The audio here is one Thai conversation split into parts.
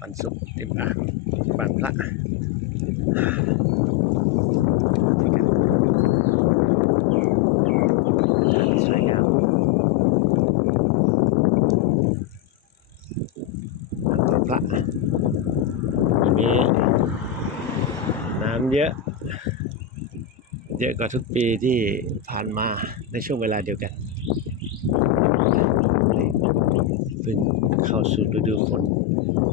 ปันสุกติมอ่างบางพระสวยงามบางพระวันนี้น้ำเยอะ เยอะกว่าทุกปีที่ผ่านมาในช่วงเวลาเดียวกันเพิ่งเข้าสู่ฤดูฝน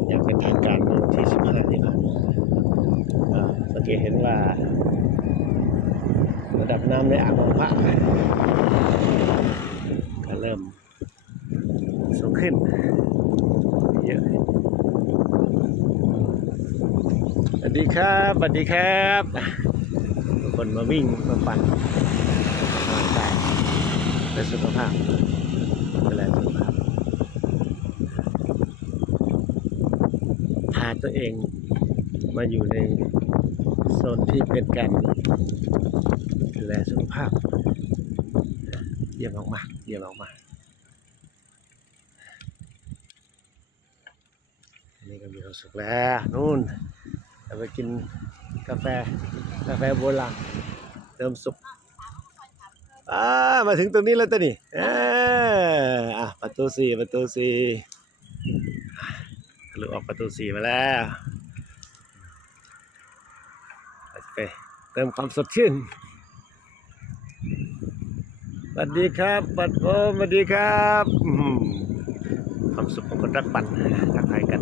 อย่างเป็นทางการเมื่อวันที่15ที่ผ่านมาสังเกตเห็นว่า ระดับน้ำในอ่างบางพระก็เริ่มสูงขึ้นเยอะสวัสดีครับสวัสดีครับคนมาวิ่งมาปั่นออกกำลังกายเพื่สุขภาพดูแลสุขภาพพา ตัวเองมาอยู่ในโซนที่เป็นการดูแลสุขภาพ เยี่ยมมากๆเยี่ยมมากๆนี่ก็มีความสุขแล้วนู่นเราไปกินกาแฟกาแฟโบราณเติมสุขอ่ามาถึงตรงนี้แล้วตะนี่เอออะประตูสี่ประตูสี่ ทะลุออกประตูสี่มาแล้วไปเติมความสดชื่นสวัสดีครับปัดโอมสวัสดีครับความสุขของคนรักปั่นทักทายกัน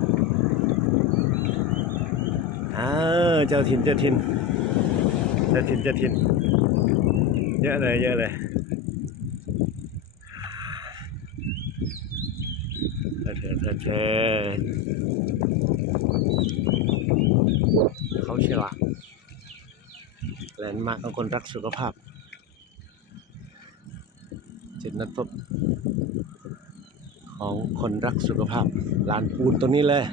อ้าวเจ้าถิ่นเจ้าถิ่นเจ้าถิ่นเจ้าถิ่นเยอะเลยเยอะเลย เถิดเถิดเถิดเถิดเขาเชื่อว่าแลนด์มาร์กของคนรักสุขภาพจุดนัดพบของคนรักสุขภาพลานปูนตรงนี้เลย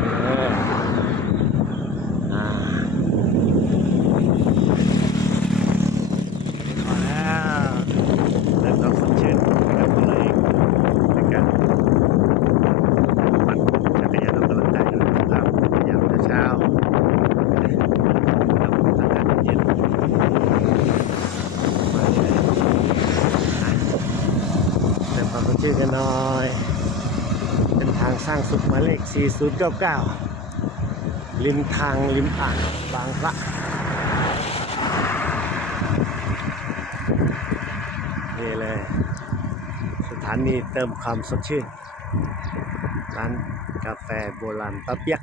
เอออ่าพอแล้วเริ่มต้องสดชื่นกับคนเลยในการปั่นจักรยานออกกำลังกายด้วยสุขภาพยามเช้ากับอากาศเย็น มาเลยเติมความสด ชื่นกันหน่อย เป็นทางสร้างสุขหมายเลข 4099 ริมทางริมอ่างบางพระนี่เลย สถานีเติมความสดชื่น ร้านกาแฟโบราณตะเปียก